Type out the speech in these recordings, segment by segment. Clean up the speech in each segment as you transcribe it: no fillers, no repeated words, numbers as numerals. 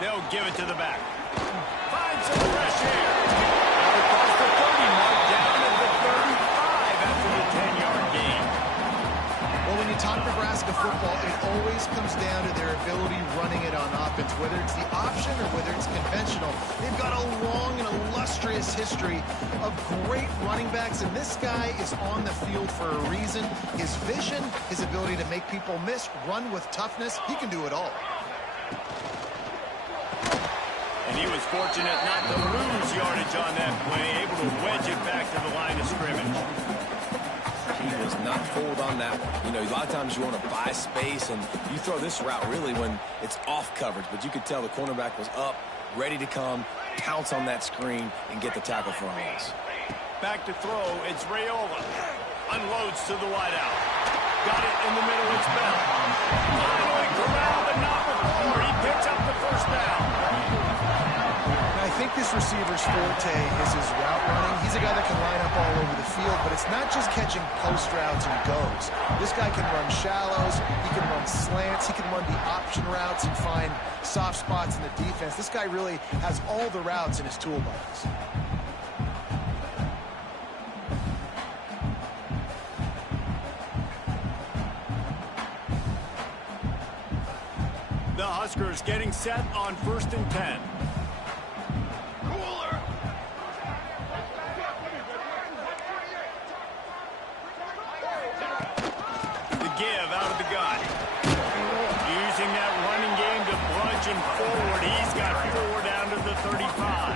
They'll give it to the back. Find some fresh air. Out across the 30 mark, down at the 35 after the 10-yard gain. Well, when you talk Nebraska football, it always comes down to their ability running it on offense, whether it's the option or whether it's conventional. They've got a long and illustrious history of great running backs, and this guy is on the field for a reason. His vision, his ability to make people miss, run with toughness, he can do it all. And he was fortunate not to lose yardage on that play, able to wedge it back to the line of scrimmage. He was not fooled on that one. You know, a lot of times you want to buy space, and you throw this route really when it's off coverage. But you could tell the cornerback was up, ready to come, pounce on that screen, and get the tackle for a loss. Back to throw, it's Raiola. Unloads to the wideout. Got it in the middle, it's Bell. Finally corralled, but not before. He picks up the first down. I think this receiver's forte is his route running. He's a guy that can line up all over the field, but it's not just catching post routes and goes. This guy can run shallows, he can run slants, he can run the option routes and find soft spots in the defense. This guy really has all the routes in his toolbox. The Huskers getting set on 1st and 10. Give out of the gun. Using that running game to bludgeon forward. He's got 4 down to the 35.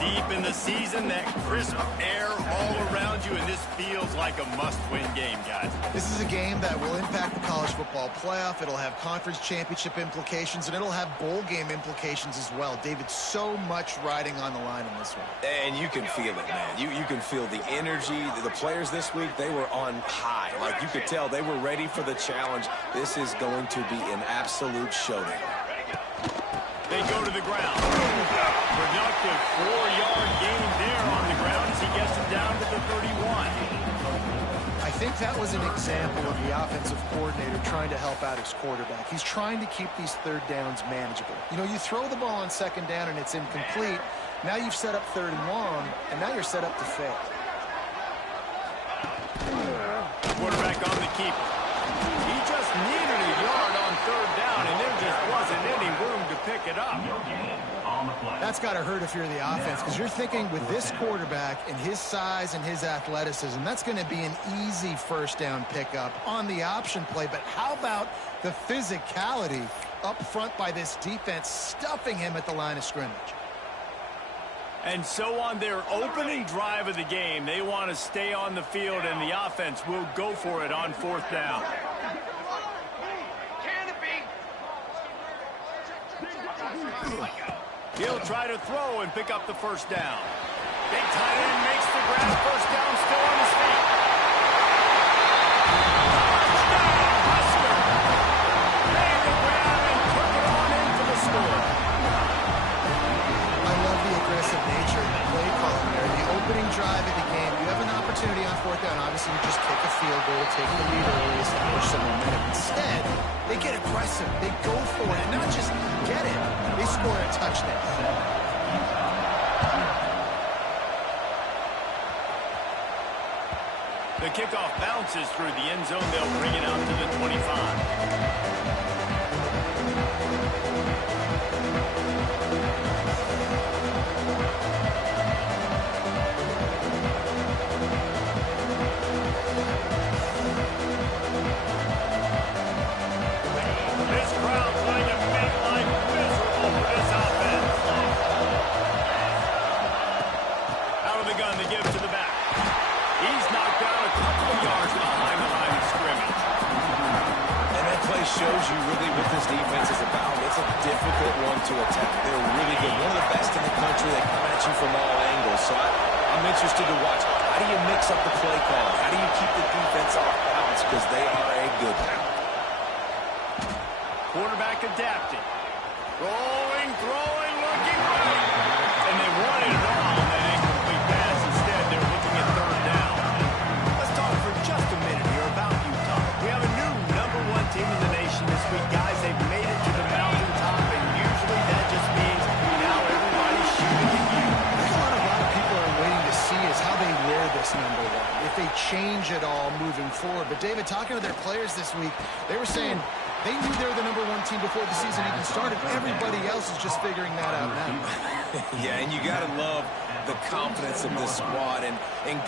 Deep in the season, that crisp air all around you, and this feels like a must-win game, guys. This is a game that will impact the college football playoff. It'll have conference championship implications, and it'll have bowl game implications as well. David, so much riding on the line in this one. And you can feel it, man. You can feel the energy. The players this week, they were on high. Like, you could tell they were ready for the challenge. This is going to be an absolute showdown. They go to the ground. Productive 4-yard gain there on the ground as he gets it down to the 31. I think that was an example of the offensive coordinator trying to help out his quarterback. He's trying to keep these third downs manageable. You know, you throw the ball on 2nd down and it's incomplete. Now you've set up 3rd and long, and now you're set up to fail. Quarterback on the keeper. He just needed a yard on 3rd down, and there just wasn't any room to pick it up. That's got to hurt if you're the offense, because you're thinking with this quarterback and his size and his athleticism, that's going to be an easy 1st down pickup on the option play. But how about the physicality up front by this defense, stuffing him at the line of scrimmage? And so on their opening drive of the game, they want to stay on the field, and the offense will go for it on 4th down. He'll try to throw and pick up the 1st down. Big tight end makes the grab. 1st down, still on his feet. Touchdown, Husker! Made the grab and took it on in for the score. I love the aggressive nature of the play calling there. The opening drive of the game, you have an opportunity on 4th down. Obviously, you just kick a field goal, take the lead early, establish some momentum. Instead, they get aggressive. They go for it. And not just get it, they score a touchdown. The kickoff bounces through the end zone. They'll bring it out to the 25. Shows you really what this defense is about. It's a difficult one to attack. They're really good. One of the best in the country. They come at you from all angles. So I'm interested to watch. How do you mix up the play call? How do you keep the defense off balance? Because they are a good one. Quarterback adapting. Rolling, throwing, looking right. And they wanted it all on that incomplete pass. Instead, they're looking at 3rd down. Let's talk for just a minute here about Utah. We have a new #1 team in the nation this week, guys. They've made it to the mountaintop, and you forward. But, David, talking to their players this week, they were saying they knew they were the #1 team before the season even started. Everybody else is just figuring that out now. Yeah, and you got to love the confidence of this squad and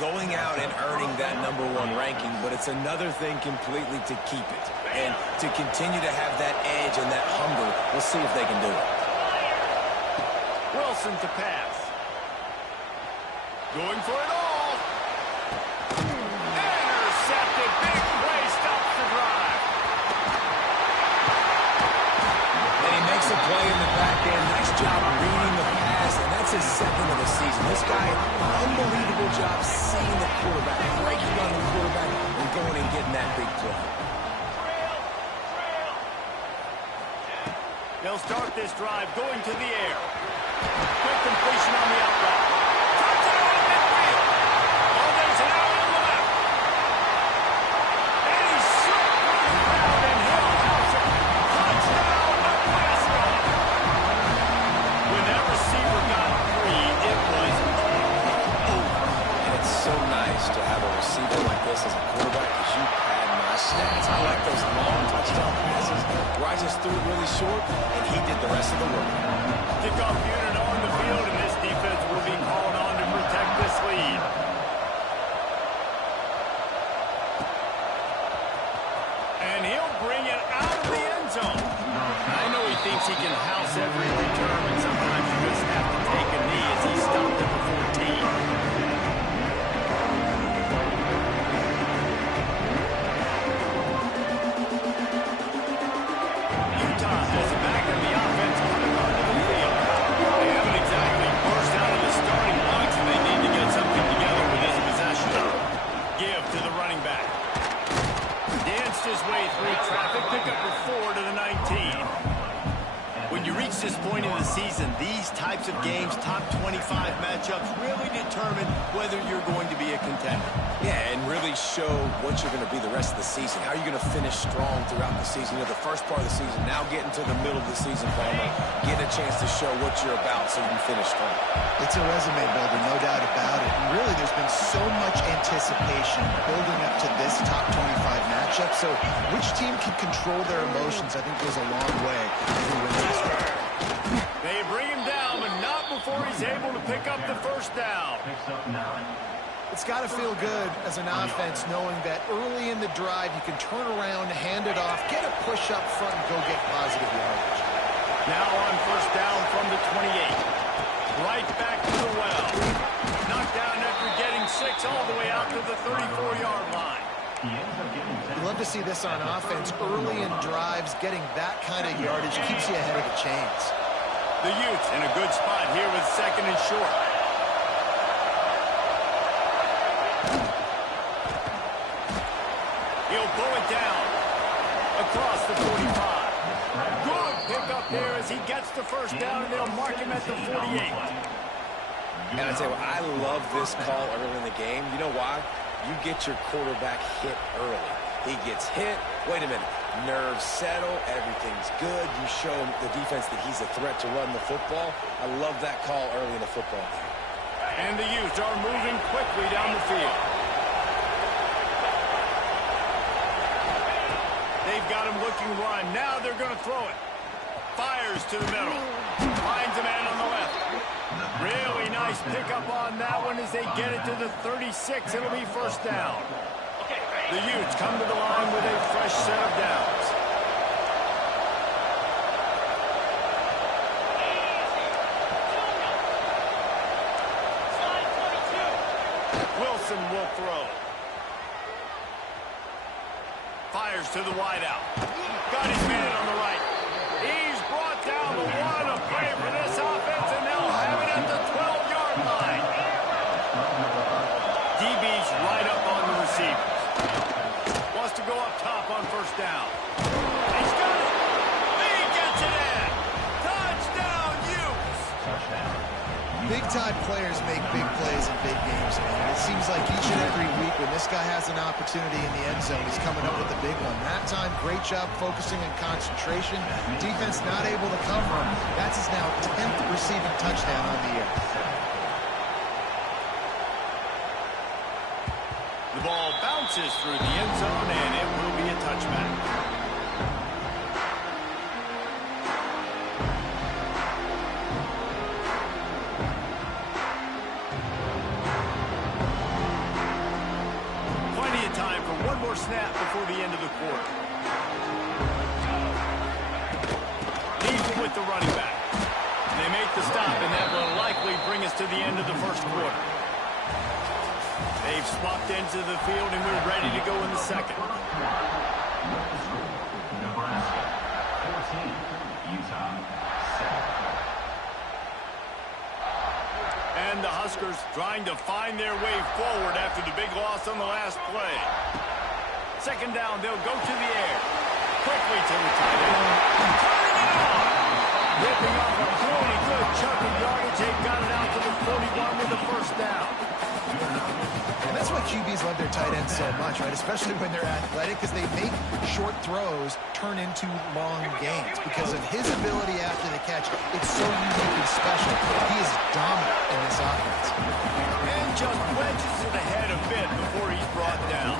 going out and earning that #1 ranking. But it's another thing completely to keep it and to continue to have that edge and that hunger. We'll see if they can do it. Wilson to pass. Going for it all. Intercepted. Big play. Stops the drive. And he makes a play in the back end. Nice job reading the pass, and that's his second of the season. This guy, unbelievable job seeing the quarterback, breaking on the quarterback, and going and getting that big play. They'll start this drive going to the air. Quick completion on the out route. Touchdown in midfield. Oh, there's an out on the left. And he's slipped through the crowd, and he'll house it. Touchdown, Nebraska. When that receiver got free, it was all over. And it's so nice to have a receiver like this as a quarterback because you pad my stats. I like those long touchdown passes where I just threw it really short, and he did the rest of the work. Kickoff unit on the field, and this defense will be called on to protect this lead. And he'll bring it out of the end zone. I know he thinks he can house every return, but sometimes you just have to take a knee as he stopped at the 14. His way through traffic, pick up a 4 to the 19. When you reach this point in the season, these types of games, top 25 matchups, really determine whether you're going to be a contender. Yeah, and really show what you're going to be the rest of the season. How are you going to finish strong throughout the season? You know, the first part of the season, now getting to the middle of the season, Palmer, getting a chance to show what you're about so you can finish strong. It's a resume builder, no doubt about it. And really, there's been so much anticipation building up to this top 25 matchup. So which team can control their emotions, I think, goes a long way if we win this one. They bring him down, but not before he's able to pick up the first down. It's got to feel good as an offense knowing that early in the drive you can turn around, hand it off, get a push up front, and go get positive yardage. Now on first down from the 28. Right back to the well. Knocked down after getting 6 all the way out to the 34-yard line. You love to see this on offense. Early in drives, getting that kind of yardage keeps you ahead of the chains. The Utes in a good spot here with 2nd and short. He'll pull it down across the 45. Good pickup there as he gets the first down, and they'll mark him at the 48. And I tell you what, I love this call early in the game. You know why? You get your quarterback hit early. He gets hit. Wait a minute. Nerves settle. Everything's good. You show the defense that he's a threat to run the football. I love that call early in the football game. And the Utes are moving quickly down the field. They've got him looking run. Now they're going to throw it. Fires to the middle. Finds a man on the left. Really nice pickup on that one as they get it to the 36. It'll be first down. The Utes come to the line with a fresh set of downs. Wilson will throw. Fires to the wideout. Got his man on the right. He's brought down the one. A play for this offense, and they'll have it at the 12-yard line. DB's right up on the receivers. Wants to go up top on first down. He's got it. He gets it in. Touchdown, Utes. Big-time players make big plays in big games, man. It seems like each and every week when this guy has an opportunity in the end zone, he's coming up with a big one. That time, great job focusing and concentration. Defense not able to cover him. That's his now 10th receiving touchdown on the year. The ball bounces passes through the end zone, and it will be a touchback. Plenty of time for one more snap before the end of the quarter. Leaves it with the running back. They make the stop, and that will likely bring us to the end of the first quarter. They've swapped ends of the field, and we're ready to go in the second. Nebraska 14, Utah 7. And the Huskers trying to find their way forward after the big loss on the last play. Second down, they'll go to the air. Quickly to the tight end. Turning it on. Ripping up a really good chunk of yardage. They've got it out to the 41 with the first down. And that's why QBs love their tight ends so much, right? Especially when they're athletic, because they make short throws turn into long gains. Because of his ability after the catch, it's so unique and special. He is dominant in this offense. And just wedges it ahead a bit before he's brought down.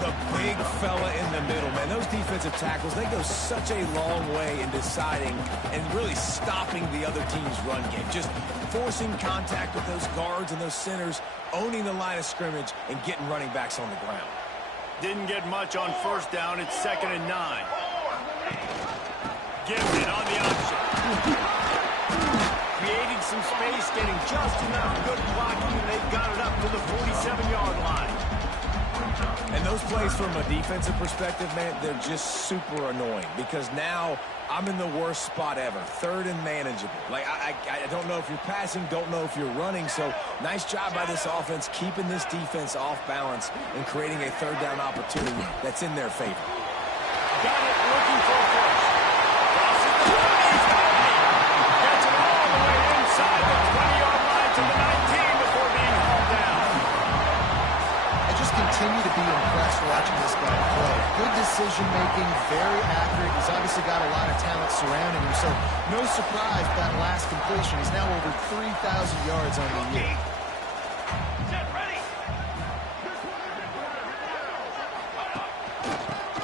The big fella in the middle, man. Those defensive tackles, they go such a long way in deciding and really stopping the other team's run game. Just forcing contact with those guards and those centers, owning the line of scrimmage, and getting running backs on the ground. Didn't get much on first down. It's 2nd and 9. Gibson on the option. Creating some space, getting just enough good blocking, and they've got it up to the 47-yard line. And those plays from a defensive perspective, man, they're just super annoying because now I'm in the worst spot ever, 3rd and manageable. Like, I don't know if you're passing, don't know if you're running, so nice job by this offense keeping this defense off balance and creating a 3rd down opportunity that's in their favor. Got it, looking for a first. Crosses the 20, gets it all the way inside the 20-yard line to the 19 before being hauled down. Continue to be impressed watching this guy play. Good decision-making, very accurate. He's obviously got a lot of talent surrounding him, so no surprise that last completion. He's now over 3,000 yards on the year.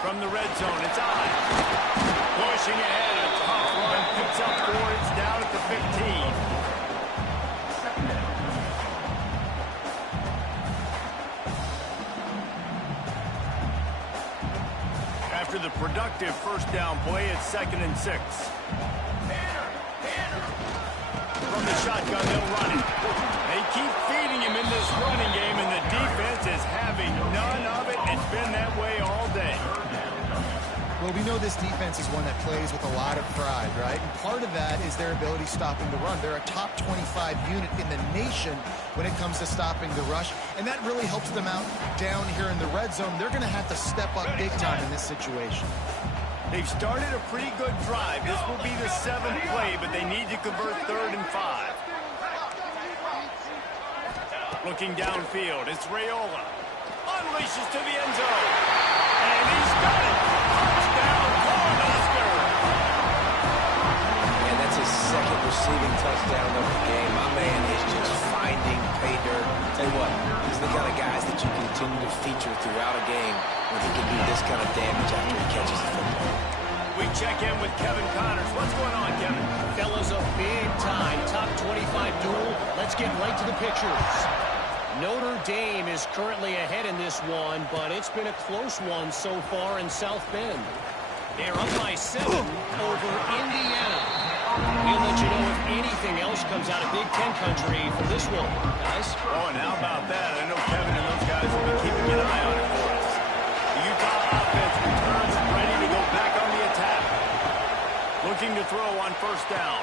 From the red zone, it's on. Pushing ahead, a tough run, picks up 4, it's down at the 15. After the productive first down play, it's 2nd and 6. From the shotgun, they'll run it. They keep feeding him in this running game, and the defense is having none of it. It's been that way all day. Well, we know this defense is one that plays with a lot of pride, right? And part of that is their ability stopping the run. They're a top 25 unit in the nation when it comes to stopping the rush, and that really helps them out down here in the red zone. They're going to have to step up big time in this situation. They've started a pretty good drive. This will be the 7th play, but they need to convert 3rd and 5. Looking downfield, it's Raiola. Unleashes to the end zone. And he's got it. Touchdown, Cornhusker. And that's his 2nd receiving touchdown of the game. My man is just finding pay dirt. Tell you what, he's the kind of guys that you continue to feature throughout a game when he can do this kind of damage after he catches the football. We check in with Kevin Connors. What's going on, Kevin? Fellas, a big-time top 25 duel. Let's get right to the pictures. Notre Dame is currently ahead in this one, but it's been a close one so far in South Bend. They're up by 7 over Indiana. We'll let you know if anything else comes out of Big Ten country for this one, guys. Oh, and how about that? I know Kevin and those guys will be keeping an eye on it for us. The Utah offense returns ready to go back on the attack. Looking to throw on first down.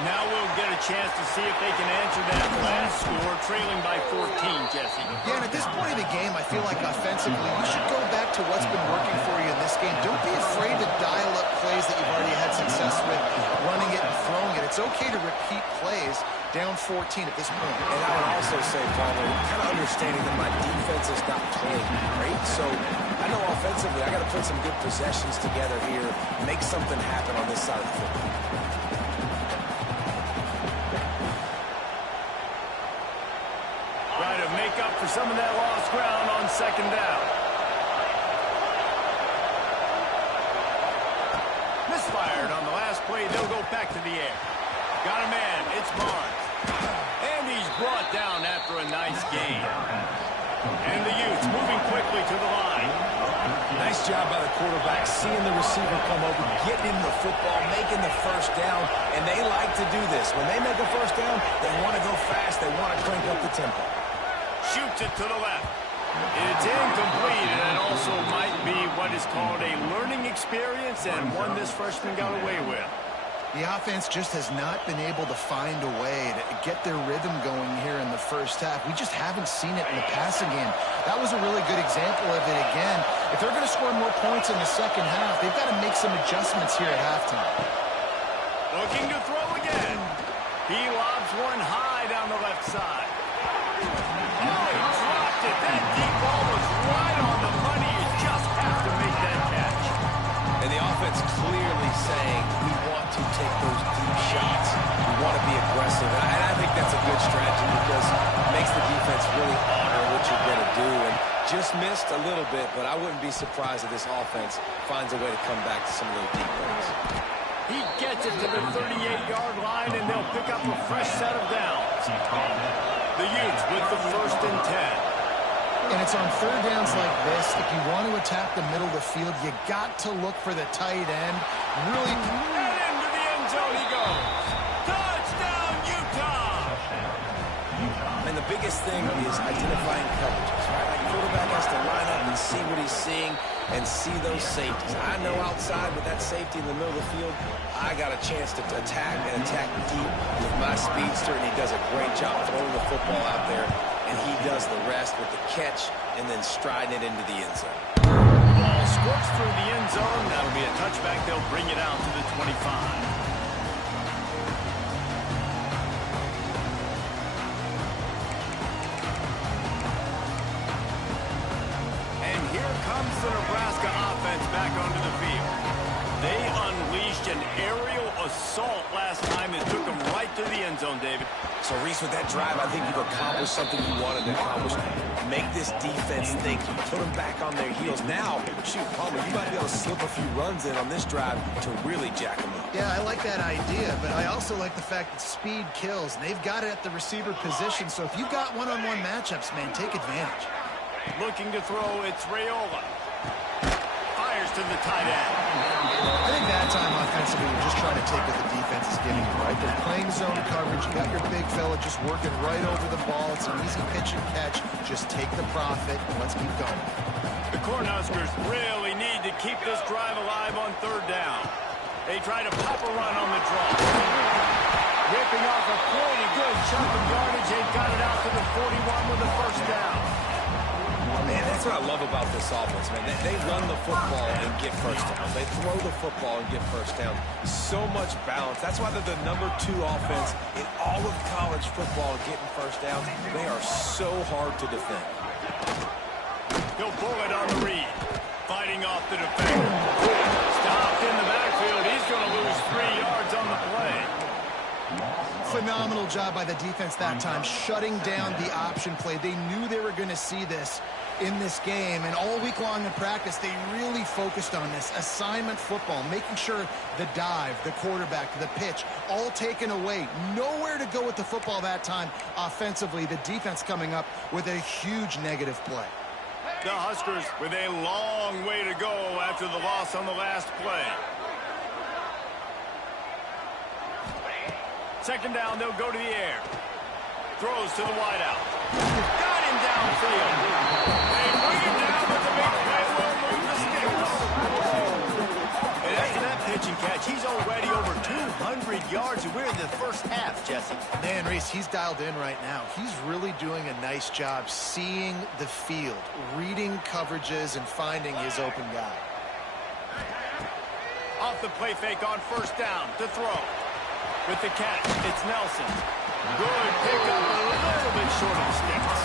Now we'll get a chance to see if they can answer that last score, trailing by 14, Jesse. Yeah, and at this point of the game, I feel like offensively, you should go back to what's been working for you in this game. Don't be afraid to dial up plays that you've already had success with, running it and throwing it. It's okay to repeat plays down 14 at this point. And I would also say, Paul, kind of understanding that my defense is not playing great, so I know offensively I got to put some good possessions together here, make something happen on this side of the football. Try to make up for some of that lost ground on second down. Misfired on the last play. They'll go back to the air. Got a man. It's Barnes. And he's brought down after a nice gain. And the Utes moving quickly to the line. Nice job by the quarterback, seeing the receiver come over, getting him the football, making the first down, and they like to do this. When they make a first down, they want to go fast, they want to crank up the tempo. Shoots it to the left. It's incomplete, and it also might be what is called a learning experience, and one this freshman got away with. The offense just has not been able to find a way to get their rhythm going here in the first half. We just haven't seen it in the passing game. That was a really good example of it again. If they're going to score more points in the second half, they've got to make some adjustments here at halftime. Looking to throw again. He lobs one high down the left side. Oh, he dropped it. That deep ball was right on the money. You just have to make that catch. And the offense clearly saying, we want to take those deep shots. We want to be aggressive. And I think that's a good strategy because it makes the defense really honor what you're going to do. And just missed a little bit, but I wouldn't be surprised if this offense finds a way to come back to some of those deep plays. He gets it to the 38-yard line, and they'll pick up a fresh set of downs. The Utes with the 1st and 10. And it's on third downs like this. If you want to attack the middle of the field, you got to look for the tight end. Really. And into the end zone he goes. Touchdown, Utah! And the biggest thing is identifying coverages, right? Like quarterback has to line up and see what he's seeing and see those safeties. I know outside with that safety in the middle of the field, I got a chance to attack and attack deep with my speedster, and he does a great job throwing the football out there, and he does the rest with the catch and then striding it into the end zone. Ball squirts through the end zone. That'll be a touchback. They'll bring it out to the 25. Comes the Nebraska offense back onto the field. They unleashed an aerial assault last time and took them right to the end zone, David. So, Reese, with that drive, I think you've accomplished something you wanted to accomplish. Make this defense think. You put them back on their heels. Now, shoot, Palmer, you might be able to slip a few runs in on this drive to really jack them up. Yeah, I like that idea, but I also like the fact that speed kills, and they've got it at the receiver position. So if you've got one-on-one matchups, man, take advantage. Looking to throw, it's Raiola. Fires to the tight end. I think that time offensively, you're just trying to take what the defense is giving you, right? They're playing zone coverage. You got your big fella just working right over the ball. It's an easy pitch and catch. Just take the profit, and let's keep going. The Cornhuskers really need to keep this drive alive on third down. They try to pop a run on the draw. Ripping off a pretty good chunk of yardage. They've got it out to the 41 with the first down. Man, that's what I love about this offense, man. They run the football and get first down. They throw the football and get first down. So much balance. That's why they're the #2 offense in all of college football getting first down. They are so hard to defend. He'll pull it on the read. Fighting off the defender. Stopped in the backfield. He's going to lose 3 yards on the play. Phenomenal job by the defense that time, shutting down the option play. They knew they were going to see this in this game, and all week long in practice, they really focused on this assignment football, making sure the dive, the quarterback, the pitch, all taken away. Nowhere to go with the football that time offensively. The defense coming up with a huge negative play. The Huskers with a long way to go after the loss on the last play. Second down, they'll go to the air. Throws to the wideout. Got him downfield. They bring him down, but the big play will move the sticks. And after that pitch and catch, he's already over 200 yards, and we're in the first half, Jesse. Man, Reese, he's dialed in right now. He's really doing a nice job seeing the field, reading coverages, and finding his open guy. Off the play fake on first down to throw. With the catch, it's Nelson. Good pickup, a little bit short of the sticks.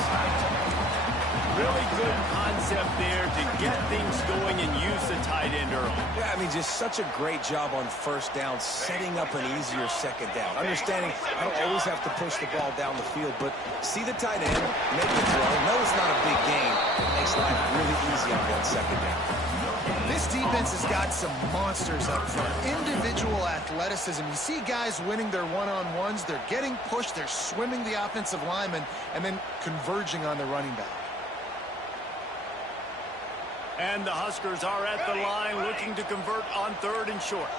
Really good concept there to get things going and use the tight end early. Yeah, I mean, just such a great job on first down, setting up an easier second down. Understanding I don't always have to push the ball down the field, but see the tight end, make the throw. No, it's not a big gain. It makes life really easy on that second down. This defense has got some monsters up front. Individual athleticism. You see guys winning their one-on-ones. They're getting pushed. They're swimming the offensive lineman and then converging on the running back. And the Huskers are at the line looking to convert on 3rd and short.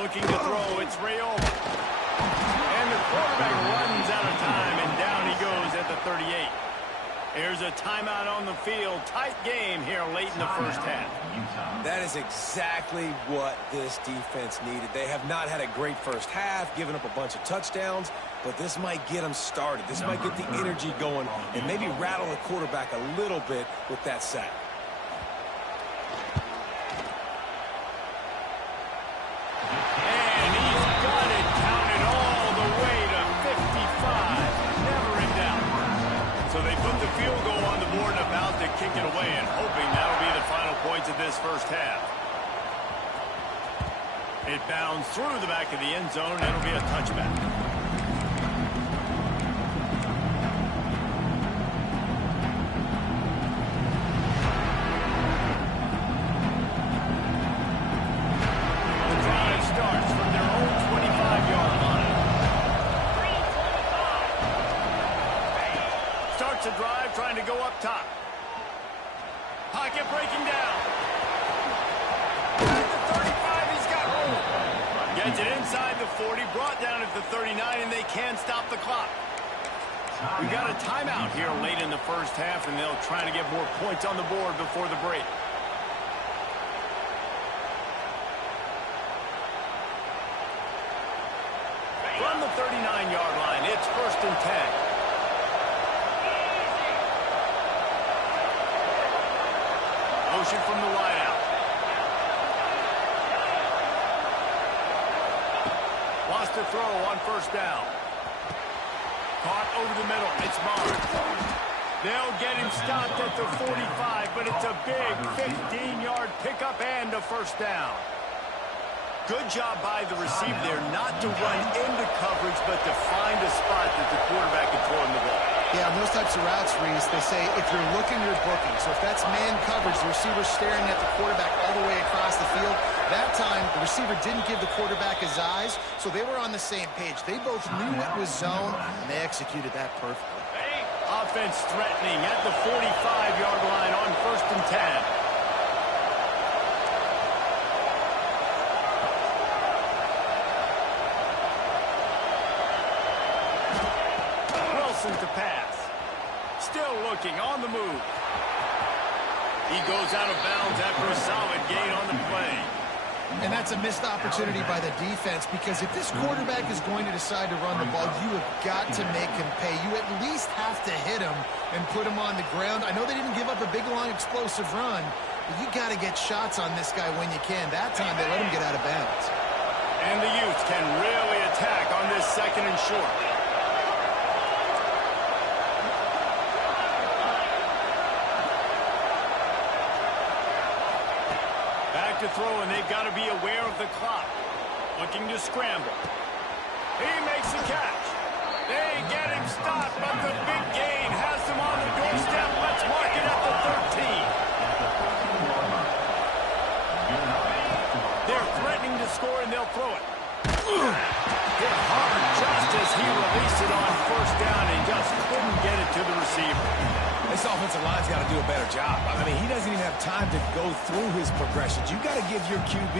Looking to throw. It's Rayola. And the quarterback runs out of time, and down he goes at the 38. There's a timeout on the field. Tight game here late in the first half. That is exactly what this defense needed. They have not had a great first half, given up a bunch of touchdowns, but this might get them started. This might get the energy going and maybe rattle the quarterback a little bit with that sack. And he's got it counted all the way to 55. Never in doubt. So they put the field goal on the board and about to kick it away, and hoping that'll be the final points of this first half. It bounds through the back of the end zone, and it'll be a touchback. The drive starts from their own 25-yard line. Starts a drive trying to go up top. Pocket breaking down. At the 35, he's got room. Gets it inside the 40, brought down at the 39, and they can't stop the clock. We've got a timeout here late in the first half, and they'll try to get more points on the board before the break. From the 39-yard line, it's 1st and 10. Motion from the wideout. Lost the throw on 1st down. Caught over the middle. It's Barnes. They'll get him stopped at the 45, but it's a big 15-yard pickup and a 1st down. Good job by the receiver there not to run into coverage, but to find a spot that the quarterback can throw him the ball. Yeah, on those types of routes, Reese, they say if you're looking, you're booking. So if that's man coverage, the receiver's staring at the quarterback all the way across the field. That time, the receiver didn't give the quarterback his eyes, so they were on the same page. They both knew it was zone, and they executed that perfectly. Offense threatening at the 45-yard line on 1st and 10. To pass. Still looking on the move. He goes out of bounds after a solid gain on the play. And that's a missed opportunity by the defense, because if this quarterback is going to decide to run the ball, you have got to make him pay. You at least have to hit him and put him on the ground. I know they didn't give up a big, long, explosive run, but you got to get shots on this guy when you can. That time they let him get out of bounds. And the youth can really attack on this 2nd and short. To throw, and they've got to be aware of the clock. Looking to scramble. He makes the catch. They get him stopped, but the big gain has them on the doorstep. Let's mark it at the 13. They're threatening to score, and they'll throw it. Hit hard just as he released it on 1st down and just couldn't get it to the receiver. This offensive line's got to do a better job. I mean, he doesn't even have time to go through his progressions. You got to give your QB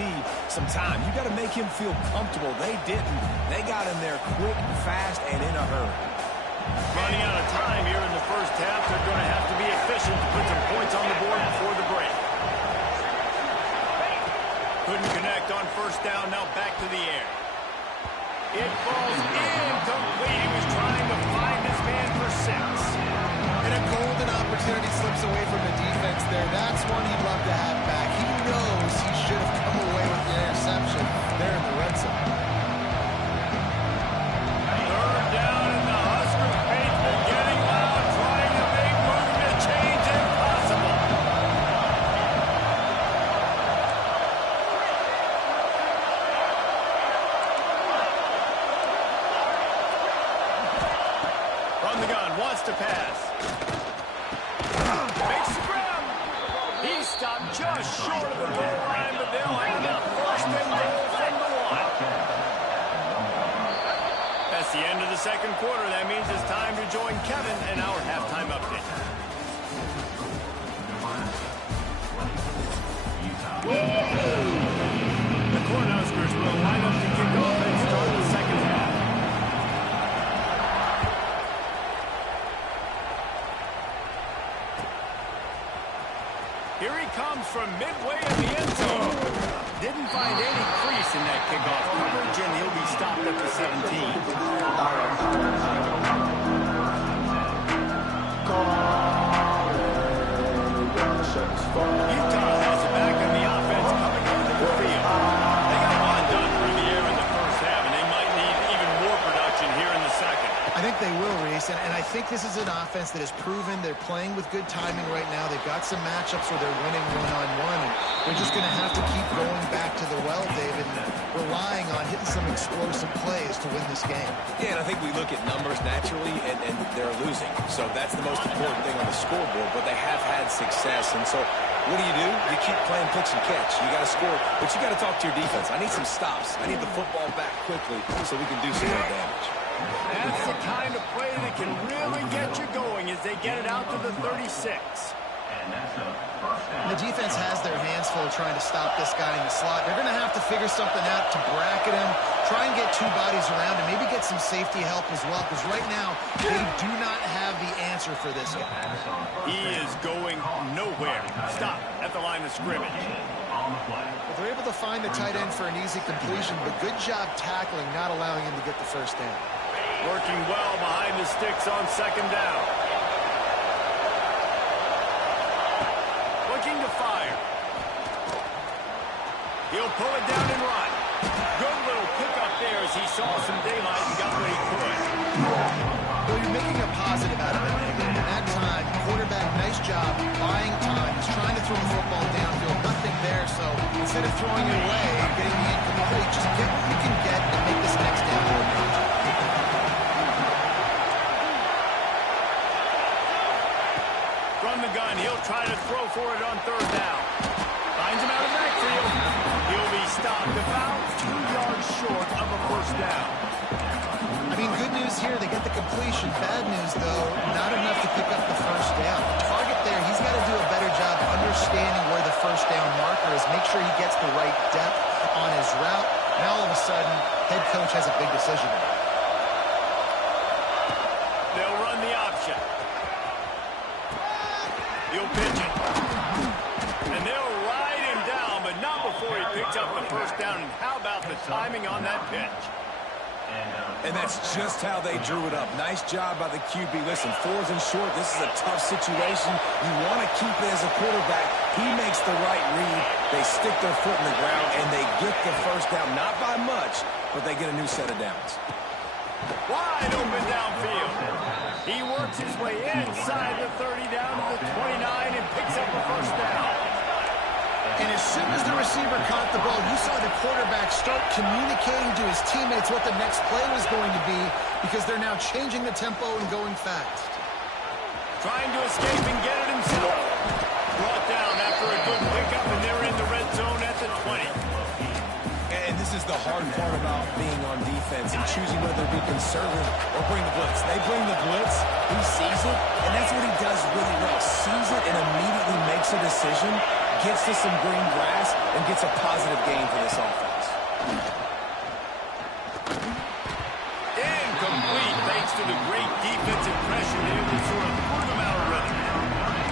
some time. You got to make him feel comfortable. They didn't. They got him there quick, fast, and in a hurry. Running out of time here in the first half. They're going to have to be efficient to put some points on the board before the break. Couldn't connect on 1st down. Now back to the air. It falls incomplete. He was trying to find his man for 6. And a golden opportunity slips away from the defense there. That's one he'd love to have back. He knows he should have come away with the interception there in the red zone. 3rd down, and the Huskers faithful getting just short of the goal line, but they'll have that first and goal from the one. That's the end of the second quarter. That means it's time to join Kevin in our halftime update. The Cornhuskers will line up to kick off and start the second half. Here he comes from midway in the end zone. Didn't find any crease in that kickoff coverage, and he'll be stopped at the 17. Utah has it back in the offense coming onto the field. They got a lot done through the air in the first half, and they might need even more production here in the second. I think they will, Reese, and I think this is an offense that has proven they're playing with good timing right now. They've got some matchups where they're winning one-on-one, and they're just going to have to keep going back to the well, David, and relying on hitting some explosive plays to win this game. Yeah, and I think we look at numbers naturally, and they're losing. So that's the most important thing on the scoreboard, but they have had success. And so what do? You keep playing pitch and catch. You got to score, but you got to talk to your defense. I need some stops. I need the football back quickly so we can do some more damage. That's the kind of play that can really get you going as they get it out to the 36. The defense has their hands full trying to stop this guy in the slot. They're going to have to figure something out to bracket him, try and get two bodies around him, maybe get some safety help as well, because right now they do not have the answer for this guy. He is going nowhere. Stop at the line of scrimmage. They're able to find the tight end for an easy completion, but good job tackling, not allowing him to get the first down. Working well behind the sticks on second down. Looking to fire. He'll pull it down and run. Good little pickup there as he saw some daylight and got what he could. Well, you're making a positive out of it, and that time, quarterback, nice job, buying time. He's trying to throw the football downfield, nothing there, so instead of throwing it away and getting the incomplete, just get what you can get and make this next down more manageable. From the gun, he'll try to throw for it on third down. Finds him out of backfield. He'll be stopped about 2 yards short of a first down. I mean, good news here, they get the completion. Bad news, though, not enough to pick up the first down. Target there, he's got to do a better job understanding where the first down marker is, make sure he gets the right depth on his route. Now, all of a sudden, head coach has a big decision to make. They'll run the option. He'll pitch it. And they'll ride him down, but not before he picks up the first down. And how about the timing on that pitch? And that's just how they drew it up. Nice job by the QB. Listen, fourth and short, this is a tough situation. You want to keep it as a quarterback. He makes the right read. They stick their foot in the ground, and they get the first down. Not by much, but they get a new set of downs. Wide open downfield. He works his way inside the 30 down to the 29 and picks up a first down. And as soon as the receiver caught the ball, you saw the quarterback start communicating to his teammates what the next play was going to be because they're now changing the tempo and going fast. Trying to escape and get it himself. Brought down after a good pickup, and they're in the red zone at the 20. And this is the hard part about being on defense and choosing whether to be conservative or bring the blitz. They bring the blitz, he sees it, and that's what he does really well. Sees it and immediately makes a decision, gets to some green grass, and gets a positive gain for this offense. Incomplete, thanks to the great defensive pressure there that sort of threw them out of rhythm.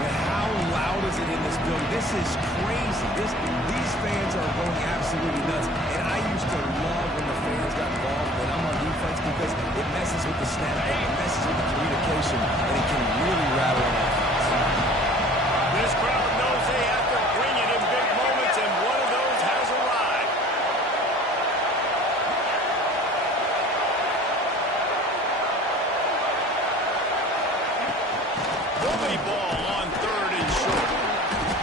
But how loud is it in this building? This is crazy. These fans are going absolutely nuts. And I used to love when the fans got involved when I'm on defense because it messes with the snap, it messes with the communication, and it can really rattle an offense. This crowd knows they have to bring it in big moments, and one of those has arrived. Bully ball on third and short.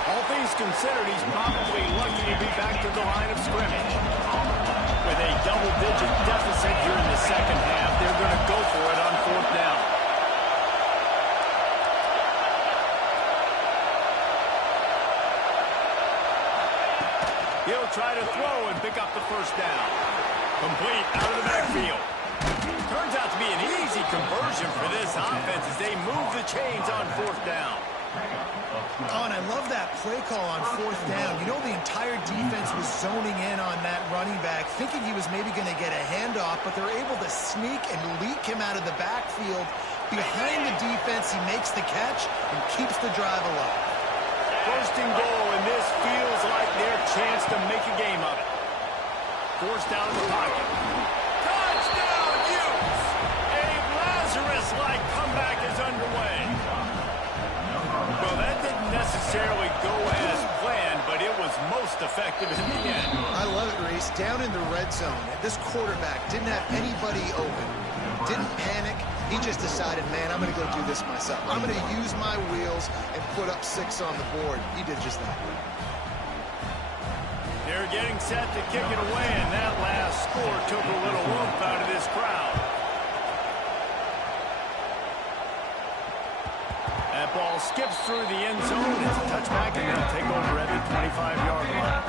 All things considered, he's probably lucky to be back to the line of scrimmage. With a double-digit deficit here in the second half, they're going to go for it on fourth down. He'll try to throw and pick up the first down. Complete out of the backfield. Turns out to be an easy conversion for this offense as they move the chains on fourth down. Oh, and I love that play call on fourth down. You know, the entire defense was zoning in on that running back, thinking he was maybe going to get a handoff, but they're able to sneak and leak him out of the backfield. Behind the defense, he makes the catch and keeps the drive alive. First and goal, and this feels like their chance to make a game of it. Forced out of the pocket. Touchdown, Utes! A Lazarus-like comeback is underway. Well, that didn't necessarily go as planned, but it was most effective in the end. I love it, Reese. Down in the red zone, this quarterback didn't have anybody open. Didn't panic. He just decided, man, I'm going to go do this myself. I'm going to use my wheels and put up 6 on the board. He did just that. They're getting set to kick it away, and that last score took a little oomph out of this crowd. That ball skips through the end zone. It's a touchback, and they'll take over at the 25-yard line.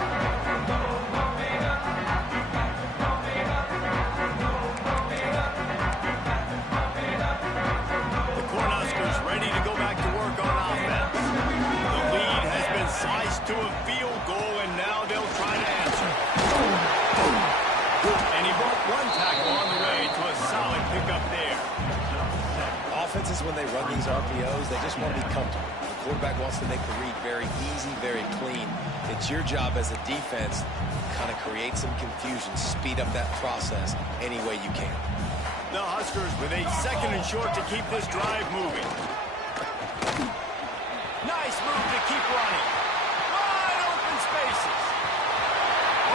The Cornhuskers ready to go back to work on offense. The lead has been sliced to a field goal, and now they'll try to answer. And he broke one tackle on the way to a solid pickup there. Offenses, when they run these RPOs, they just want to be comfortable. The quarterback wants to make the read very easy, very clean. It's your job as a defense to kind of create some confusion, speed up that process any way you can. The Huskers with a second and short to keep this drive moving. Nice move to keep running. Wide open spaces.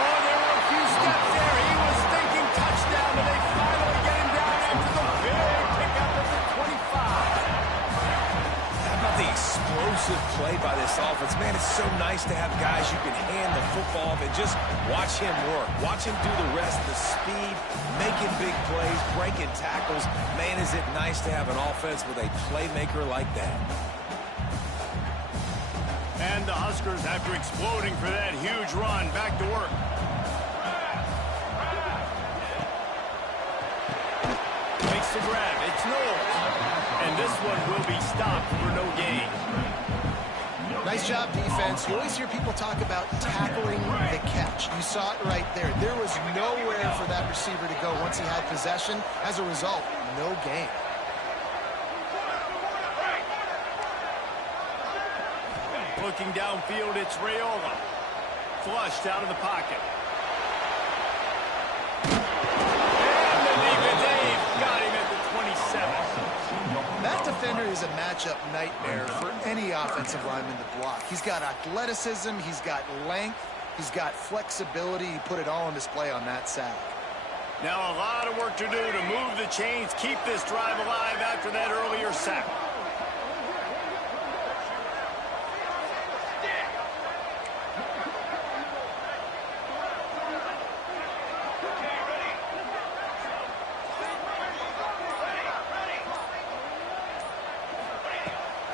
Oh, there were a few steps there. He was thinking touchdown, but they finally get him down after the big pickup at the 25. How about the explosive play by this offense? Man, it's so nice to have guys you can hand the football off and just watch him work. Watch him do the rest, the speed, making big plays, breaking tackles. Man, is it nice to have an offense with a playmaker like that. And the Huskers, after exploding for that huge run, back to work. Makes the grab. It's Knowles. And this one will be stopped for no gain. Nice job, defense. You always hear people talk about tackling the catch. You saw it right there. There was nowhere for that receiver to go once he had possession. As a result, no gain. Looking downfield, it's Raiola. Flushed out of the pocket. And the defense, they've got him at the 27. That defender is a matchup nightmare for any offensive lineman to block. He's got athleticism, he's got length, he's got flexibility. He put it all on display on that sack. Now a lot of work to do to move the chains, keep this drive alive after that earlier sack.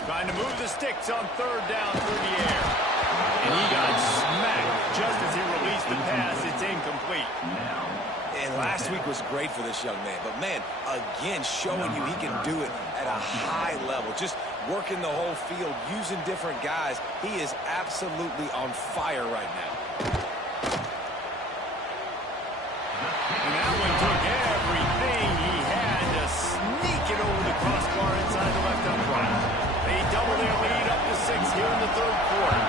Trying to move the sticks on third down through the air. And he got smacked just as he released the pass. It's incomplete. And last week was great for this young man. But, man, again, showing you he can do it at a high level. Just working the whole field, using different guys. He is absolutely on fire right now. And that one took everything he had to sneak it over the crossbar inside the left upright. They double their lead up to 6 here in the third quarter.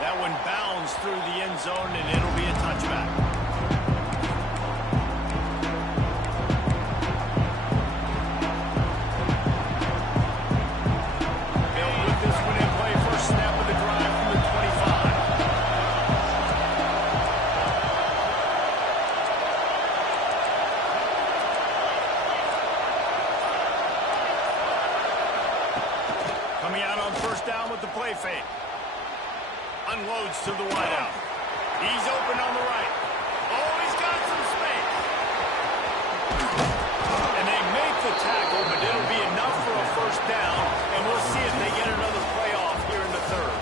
That one bounds through the end zone, and it'll be a touchback. They'll put this one in play. First snap of the drive from the 25. Coming out on first down with the play fake. Unloads to the wideout. He's open on the right. Oh, he's got some space. And they make the tackle, but it'll be enough for a first down. And we'll see if they get another play off here in the third.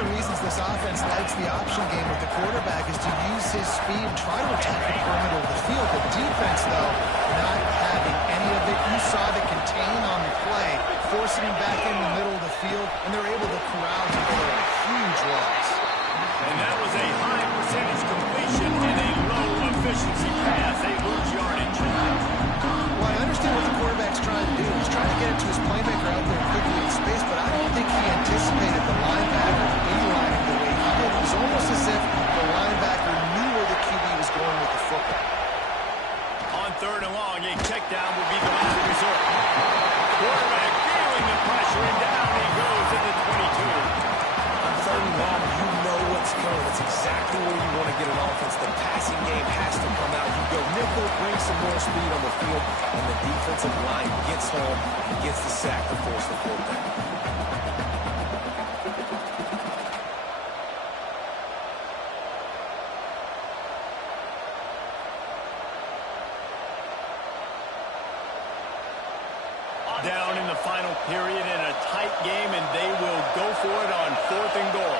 the reasons this offense likes the option game with the quarterback is to use his speed and try to attack the perimeter of the field. The defense, though, not having any of it. You saw the contain on the play, forcing him back in the middle of the field, and they're able to corral him for a huge loss. And that was a high percentage completion and a low efficiency pass. They lose yardage. Well, I understand what the quarterback's trying to do. He's trying to get it to his playmaker out there quickly in space, but I don't think he anticipated the linebacker beelining the way he did. It was almost as if the linebacker knew where the QB was going with the football. On 3rd and long, a check down will be the last resort. Quarterback feeling the pressure, and down he goes at the 22. On 3rd and long, you know what's coming. It's exactly where you want to get an offense. The passing game has to come out. You go nickel, bring some more speed on the field, and the defensive line gets home and gets the sack to force the 4th down. Down in the final period in a tight game, and they will go for it on 4th and goal.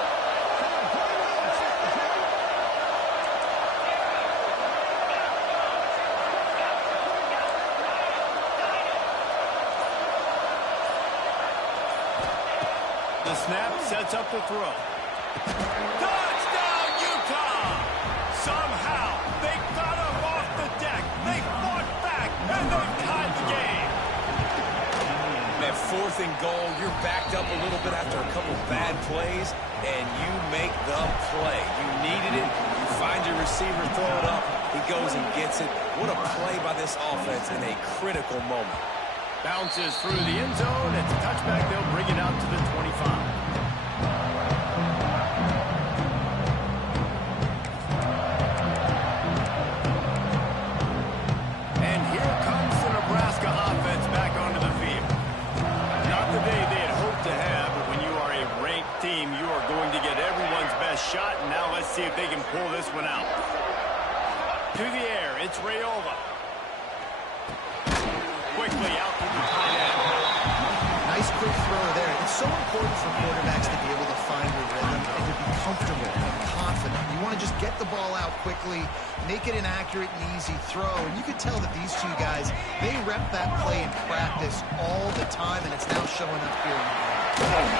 The snap sets up the throw. Touchdown, Utah! Somehow, they got up off the deck. They fought back, and they tied the game. At 4th and goal, you're backed up a little bit after a couple bad plays, and you make the play. You needed it. You find your receiver, throw it up. He goes and gets it. What a play by this offense in a critical moment. Bounces through the end zone. It's a touchback. They'll bring it out to the 25. And here comes the Nebraska offense back onto the field. Not the day they had hoped to have, but when you are a ranked team, you are going to get everyone's best shot. And now let's see if they can pull this one out. To the air, it's Raiola. Quickly out to the tight end. Nice quick throw there. It's so important for quarterbacks to be able to find a rhythm and to be comfortable and confident. You want to just get the ball out quickly, make it an accurate and easy throw. And you could tell that these two guys, they rep that play in practice all the time, and it's now showing up here in the game.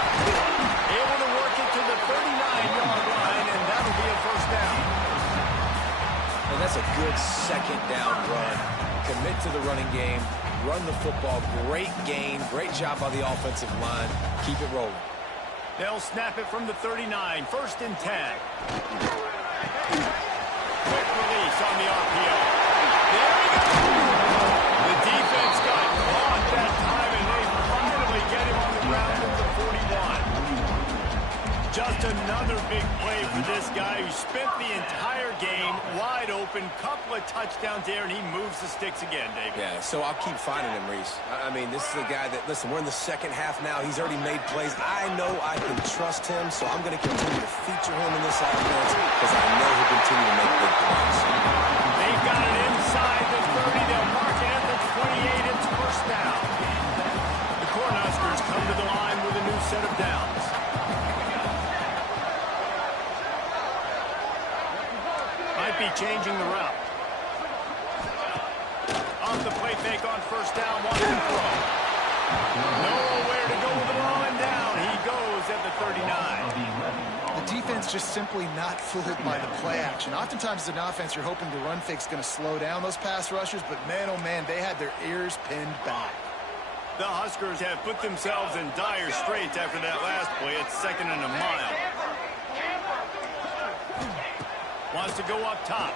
Able to work it to the 39-yard line, and that'll be a 1st down. And that's a good 2nd down run. Commit to the running game. Run the football. Great gain. Great job by the offensive line. Keep it rolling. They'll snap it from the 39. 1st and 10. Quick release on the RPO. There we go. The defense got caught that time, and they finally get him on the ground at the 41. Just another big play for this guy who spent the entire game wide open. Couple of touchdowns there, and he moves the sticks again, David. Yeah, so I'll keep finding him, Reese. I mean, this is a guy that, listen, we're in the 2nd half now. He's already made plays. I know I can trust him, so I'm going to continue to feature him in this offense because I know he'll continue to make big plays. They've got it inside the 30. They'll mark it at the 28. It's 1st down. The Cornhuskers come to the line with a new set of downs. Might be changing the route. Off the play fake on 1st down. Wants to throw. Nowhere to go with the ball, and down he goes at the 39. The defense just simply not fooled by the play action. Oftentimes as an offense, you're hoping the run fake's going to slow down those pass rushers, but man, oh man, they had their ears pinned back. The Huskers have put themselves in dire straits after that last play. It's 2nd and a mile. Wants to go up top.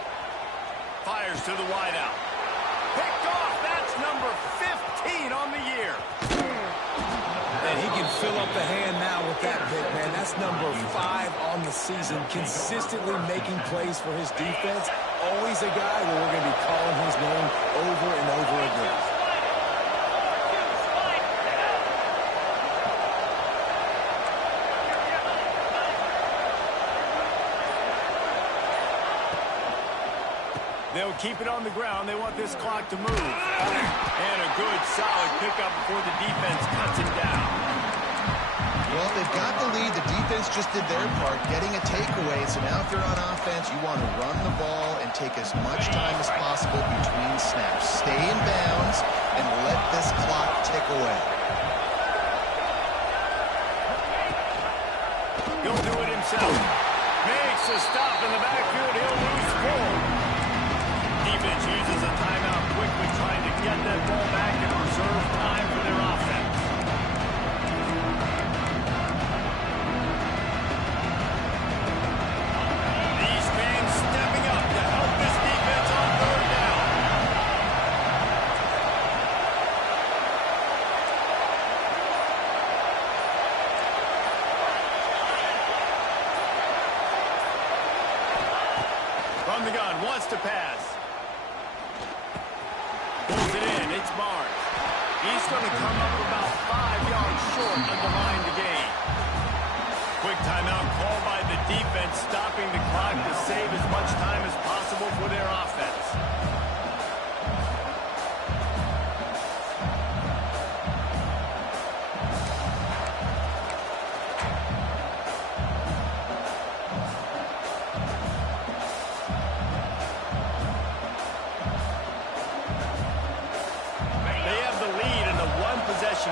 Fires to the wideout. Picked off. That's number 15 on the year. And he can fill up the hand now with that pick, man. That's number 5 on the season. Consistently making plays for his defense. Always a guy where we're going to be calling his name over and over again. They'll keep it on the ground. They want this clock to move. And a good, solid pickup before the defense cuts him down. Well, they've got the lead. The defense just did their part, getting a takeaway. So now if you're on offense, you want to run the ball and take as much time as possible between snaps. Stay in bounds and let this clock tick away. He'll do it himself. Makes a stop in the backfield. He'll lose 4. Defense uses a timeout quickly, trying to get that ball back and reserve time for their offense. These fans stepping up to help this defense on 3rd down. From the gun, wants to pass. Pulls it in, it's Barnes. He's going to come up about 5 yards short of the line to gain. Quick timeout called by the defense, stopping the clock to save as much time as possible for their offense.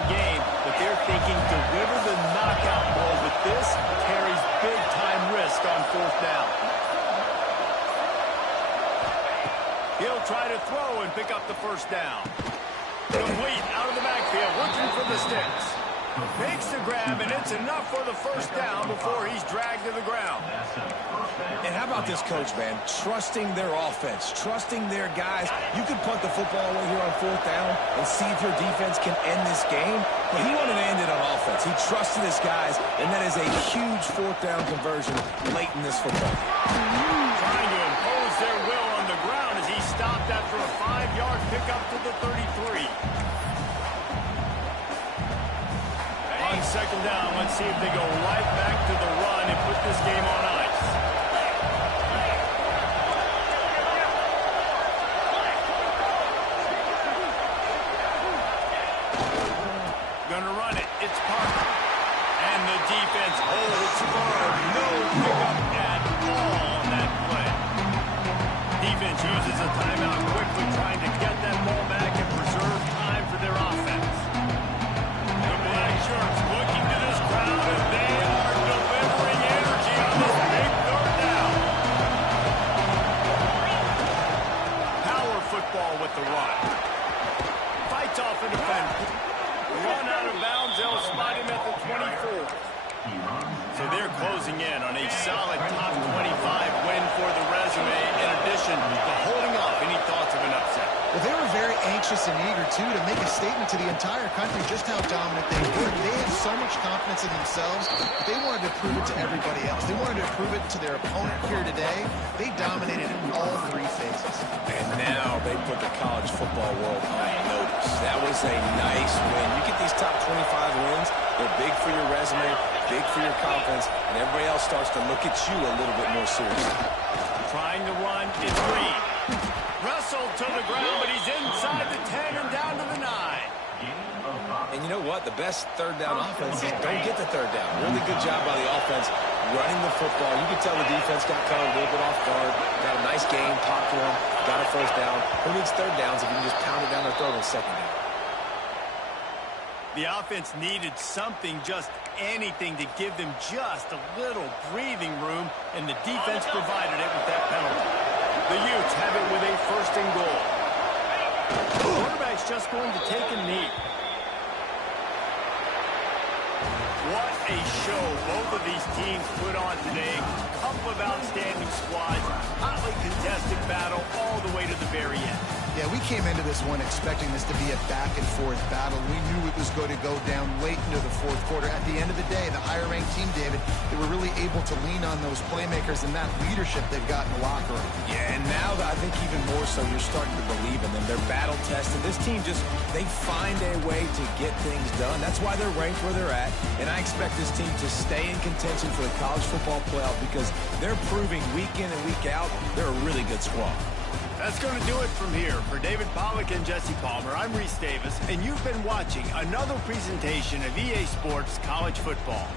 Game, but they're thinking deliver the knockout ball with this carries big-time risk on 4th down. He'll try to throw and pick up the 1st down. Complete out of the backfield, looking for the sticks. Makes the grab, and it's enough for the 1st down before he's dragged to the ground. And how about this, coach, man? Trusting their offense, trusting their guys. You can punt the football away here on 4th down and see if your defense can end this game, but he wanted to end it on offense. He trusted his guys, and that is a huge 4th down conversion late in this football game. Trying to impose their will on the ground as he stopped after a 5-yard pickup to the 33. On 2nd down, let's see if they go right back to the run and put this game on ice. Gonna run it. It's Parker. And the defense holds firm. No pickup at all on that play. Defense uses a timeout quickly, trying to get that ball back and preserve time for their offense. The black shirts looking to this crowd, and they are delivering energy on this big 3rd down. Power football with the run. Fights off a defender. Run out of bounds, they'll spot him at the 24. So they're closing in on a solid top 25 win for the resume, in addition to holding off any thoughts of an upset. Well, they were very anxious and eager, too, to make a statement to the entire country just how dominant they were. They had so much confidence in themselves, but they wanted to prove it to everybody else. They wanted to prove it to their opponent here today. They dominated in all 3 phases. And now they put the college football world on notice. That was a nice win. You get these top 25 wins, they're big for your resume, big for your confidence, and everybody else starts to look at you a little bit more seriously. Trying to run is Reed. Wrestled to the ground, but he's inside the 10 and down to the 9. And you know what? The best 3rd down offenses don't get the 3rd down. Really good job by the offense running the football. You can tell the defense got caught a little bit off guard. Got a nice game, popped one, got a 1st down. Who needs 3rd downs if you can just pound it down their throat on 2nd down? The offense needed something, just anything, to give them just a little breathing room, and the defense provided it with that penalty. The Utes have it with a 1st and goal. The quarterback's just going to take a knee. What a show both of these teams put on today. A couple of outstanding squads, hotly contested battle all the way to the very end. Yeah, we came into this one expecting this to be a back-and-forth battle. We knew it was going to go down late into the 4th quarter. At the end of the day, the higher-ranked team, David, they were really able to lean on those playmakers and that leadership they've got in the locker room. Yeah, and now I think even more so, you're starting to believe in them. They're battle-tested. This team they find a way to get things done. That's why they're ranked where they're at, and I expect this team to stay in contention for the college football playoff because they're proving week in and week out they're a really good squad. That's going to do it from here. For David Pollack and Jesse Palmer, I'm Reese Davis, and you've been watching another presentation of EA Sports College Football.